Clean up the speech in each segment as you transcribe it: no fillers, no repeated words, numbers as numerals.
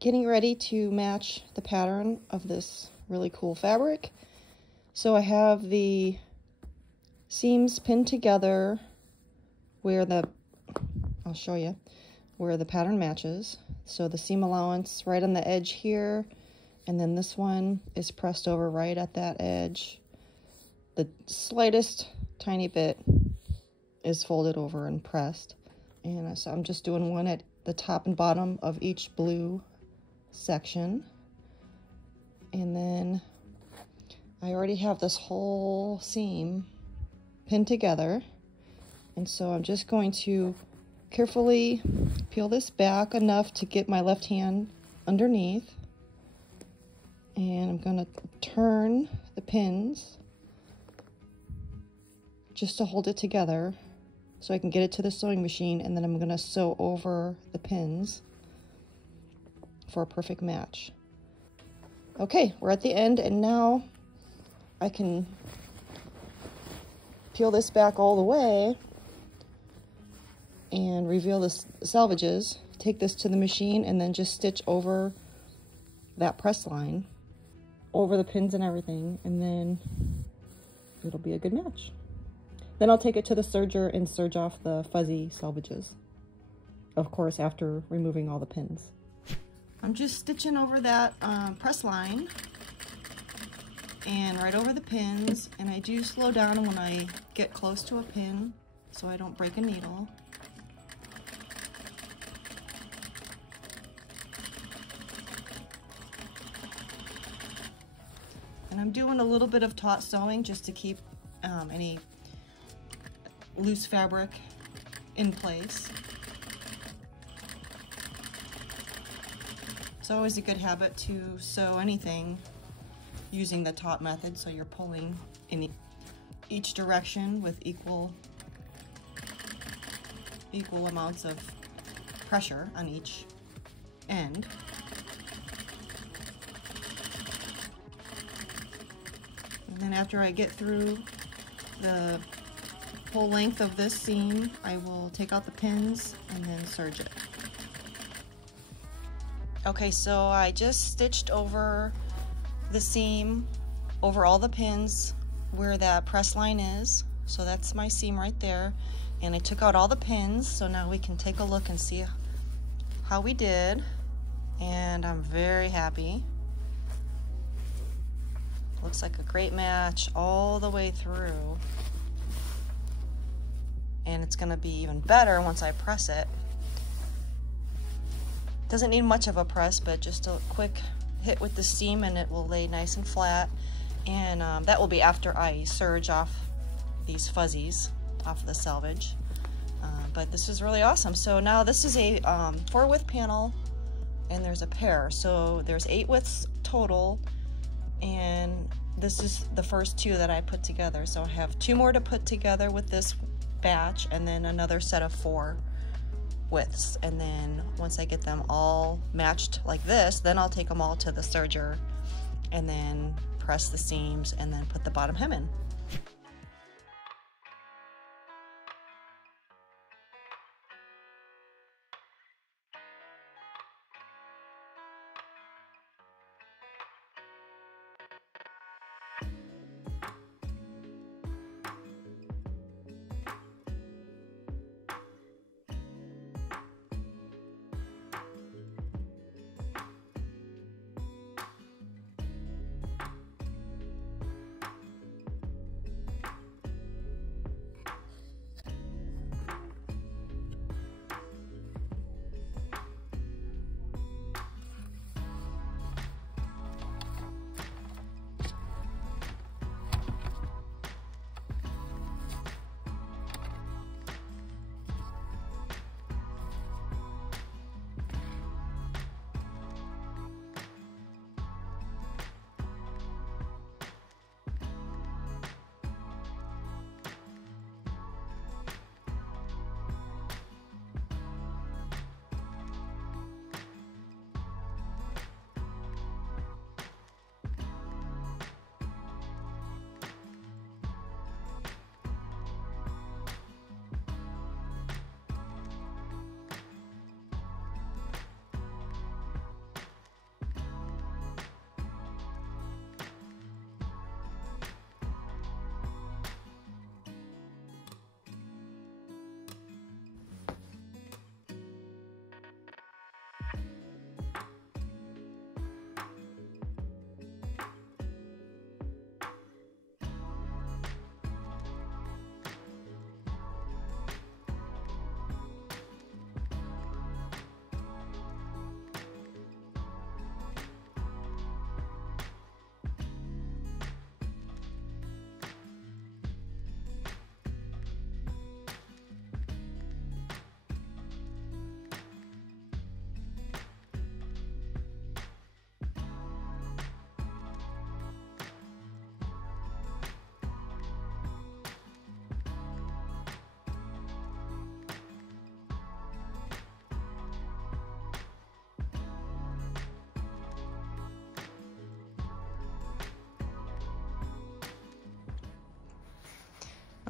getting ready to match the pattern of this really cool fabric. So I have the seams pinned together where I'll show you where the pattern matches. So the seam allowance right on the edge here, and then this one is pressed over right at that edge. The slightest tiny bit is folded over and pressed. And so I'm just doing one at the top and bottom of each blue section. And then I already have this whole seam pinned together. And so I'm just going to carefully peel this back enough to get my left hand underneath. And I'm going to turn the pins just to hold it together so I can get it to the sewing machine, and then I'm going to sew over the pins for a perfect match. Okay, we're at the end, and now I can peel this back all the way and reveal the selvages, take this to the machine, and then just stitch over that press line, over the pins and everything, and then it'll be a good match. Then I'll take it to the serger and serge off the fuzzy selvages, of course, after removing all the pins. I'm just stitching over that press line and right over the pins, and I do slow down when I get close to a pin so I don't break a needle. And I'm doing a little bit of taut sewing just to keep any loose fabric in place. It's always a good habit to sew anything using the taut method, so you're pulling in each direction with equal amounts of pressure on each end. And then after I get through the whole length of this seam, I will take out the pins and then serge it. Okay, so I just stitched over the seam, over all the pins where that press line is. So that's my seam right there. And I took out all the pins, so now we can take a look and see how we did. And I'm very happy. Looks like a great match all the way through. And it's gonna be even better once I press it. Doesn't need much of a press, but just a quick hit with the seam and it will lay nice and flat. And that will be after I serge off these fuzzies off the selvage. But this is really awesome. So now this is a 4-width panel, and there's a pair. So there's 8 widths total, and this is the first 2 that I put together. So I have 2 more to put together with this batch, and then another set of 4 widths. And then once I get them all matched like this, then I'll take them all to the serger and then press the seams and then put the bottom hem in.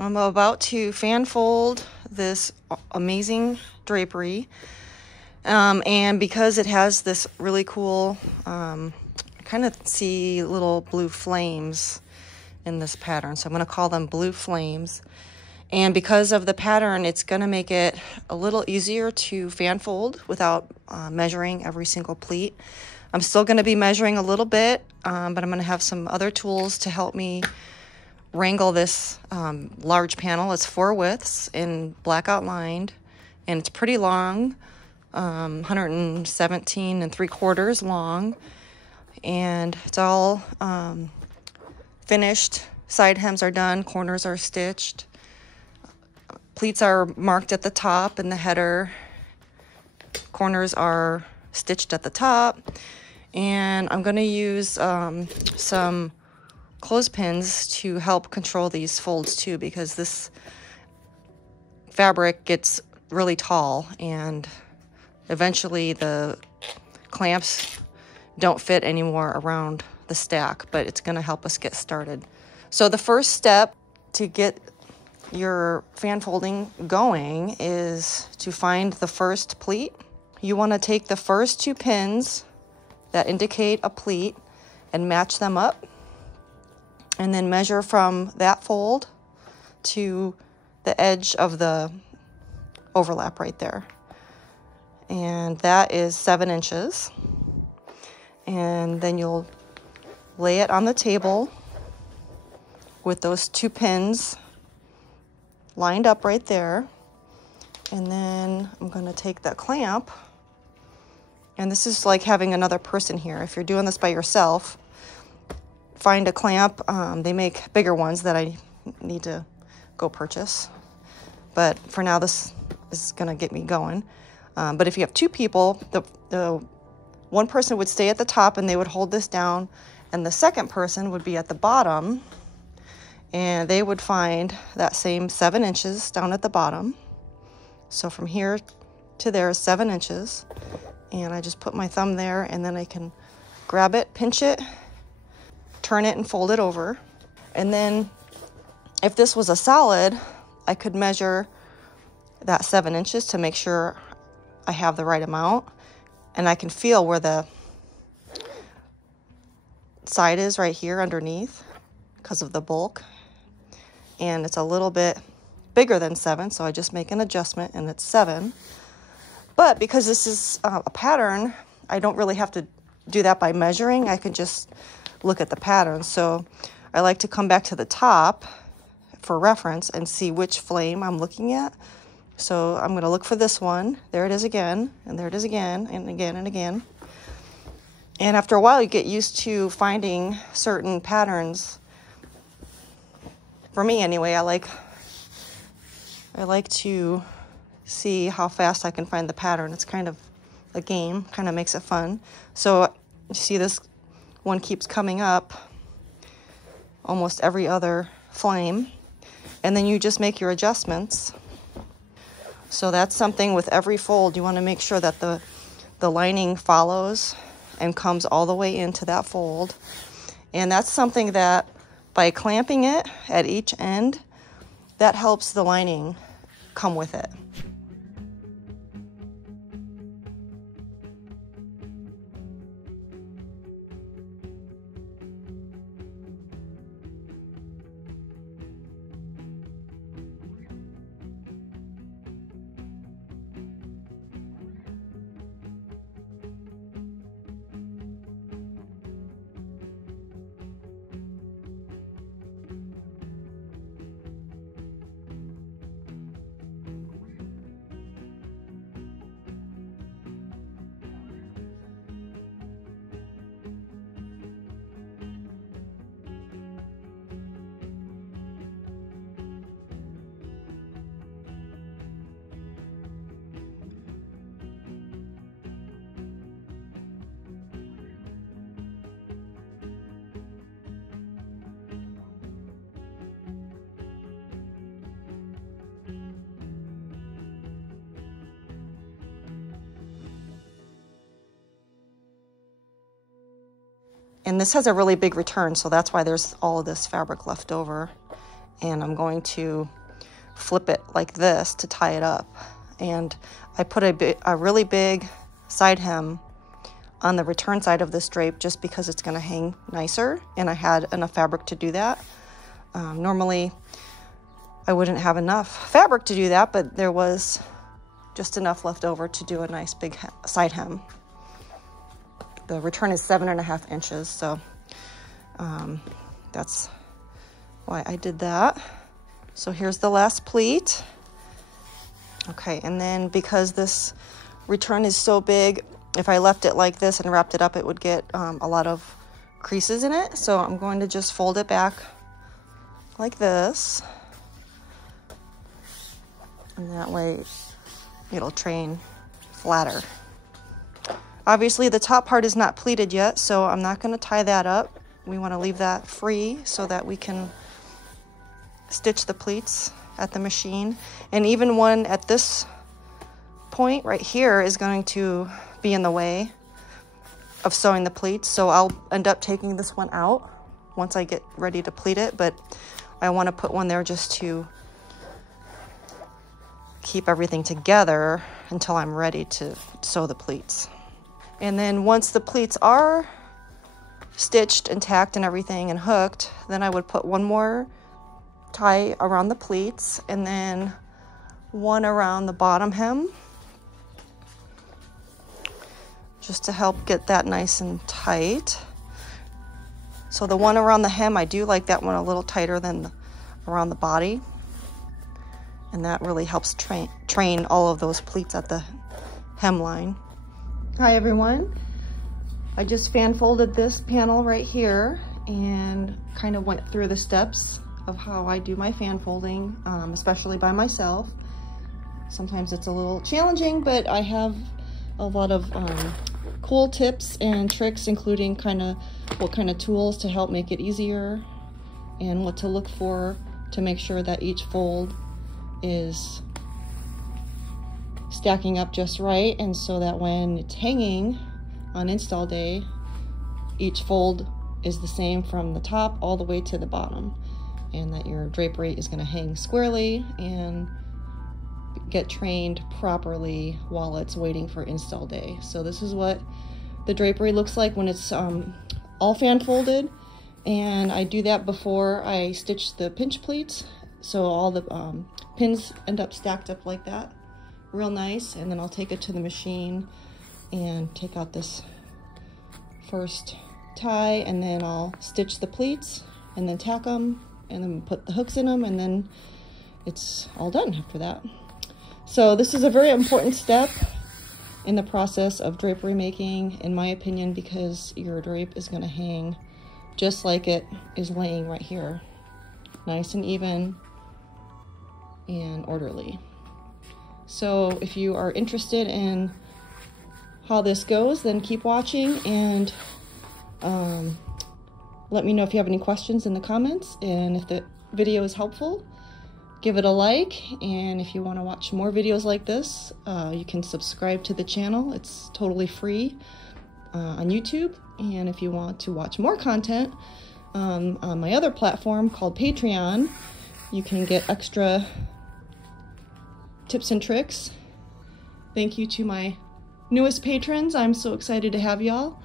I'm about to fan fold this amazing drapery. And because it has this really cool, I kind of see little blue flames in this pattern. So I'm going to call them blue flames. And because of the pattern, it's going to make it a little easier to fan fold without measuring every single pleat. I'm still going to be measuring a little bit, but I'm going to have some other tools to help me wrangle this large panel. It's 4 widths in black outlined, and it's pretty long, 117 3/4 long, and it's all finished. Side hems are done, corners are stitched, pleats are marked at the top in the header, corners are stitched at the top, and I'm going to use some clothespins to help control these folds too, because this fabric gets really tall and eventually the clamps don't fit anymore around the stack, but it's going to help us get started. So the first step to get your fan folding going is to find the first pleat. You want to take the first 2 pins that indicate a pleat and match them up, and then measure from that fold to the edge of the overlap right there. And that is 7 inches. And then you'll lay it on the table with those 2 pins lined up right there. And then I'm going to take that clamp, and this is like having another person here. If you're doing this by yourself, find a clamp. They make bigger ones that I need to go purchase, but for now this is going to get me going. But if you have 2 people, the one person would stay at the top and they would hold this down, and the second person would be at the bottom and they would find that same 7 inches down at the bottom. So from here to there is 7 inches, and I just put my thumb there, and then I can grab it, pinch it, turn it, and fold it over. And then if this was a solid, I could measure that 7 inches to make sure I have the right amount, and I can feel where the side is right here underneath because of the bulk, and it's a little bit bigger than 7, so I just make an adjustment and it's 7. But because this is a pattern, I don't really have to do that by measuring. I can just look at the pattern. So I like to come back to the top for reference and see which flame I'm looking at. So I'm going to look for this one. There it is again, and there it is again, and again, and again. And after a while, you get used to finding certain patterns. For me anyway, I like to see how fast I can find the pattern. It's kind of a game, kind of makes it fun. So you see this one keeps coming up almost every other flame, and then you just make your adjustments. So that's something with every fold. You want to make sure that the lining follows and comes all the way into that fold. And that's something that by clamping it at each end, that helps the lining come with it. And this has a really big return, so that's why there's all of this fabric left over. and I'm going to flip it like this to tie it up. And I put a really big side hem on the return side of this drape just because it's going to hang nicer, and I had enough fabric to do that. Normally I wouldn't have enough fabric to do that, but there was just enough left over to do a nice big side hem. The return is 7.5 inches, so that's why I did that. So here's the last pleat. Okay, and then because this return is so big, if I left it like this and wrapped it up, it would get a lot of creases in it. So I'm going to just fold it back like this. And that way it'll train flatter. Obviously the top part is not pleated yet, so I'm not going to tie that up. We want to leave that free so that we can stitch the pleats at the machine. And even one at this point right here is going to be in the way of sewing the pleats, so I'll end up taking this one out once I get ready to pleat it, but I want to put one there just to keep everything together until I'm ready to sew the pleats. And then once the pleats are stitched and tacked and everything and hooked, then I would put one more tie around the pleats and then one around the bottom hem, just to help get that nice and tight. So the one around the hem, I do like that one a little tighter than around the body, and that really helps train all of those pleats at the hemline. Hi everyone, I just fan folded this panel right here and kind of went through the steps of how I do my fan folding, especially by myself. Sometimes it's a little challenging, but I have a lot of cool tips and tricks, including what kind of tools to help make it easier and what to look for to make sure that each fold is stacking up just right, and so that when it's hanging on install day, each fold is the same from the top all the way to the bottom, and that your drapery is going to hang squarely and get trained properly while it's waiting for install day. So this is what the drapery looks like when it's all fan folded, and I do that before I stitch the pinch pleats, so all the pins end up stacked up like that, real nice. And then I'll take it to the machine and take out this first tie, and then I'll stitch the pleats and then tack them and then put the hooks in them, and then it's all done after that. So this is a very important step in the process of drapery making, in my opinion, because your drape is going to hang just like it is laying right here, nice and even and orderly. So if you are interested in how this goes, then keep watching, and let me know if you have any questions in the comments, and if the video is helpful, give it a like. And if you want to watch more videos like this, you can subscribe to the channel. It's totally free on YouTube. And if you want to watch more content on my other platform called Patreon, you can get extra tips and tricks. Thank you to my newest patrons. I'm so excited to have y'all,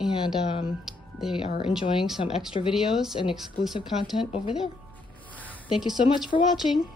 and they are enjoying some extra videos and exclusive content over there. Thank you so much for watching.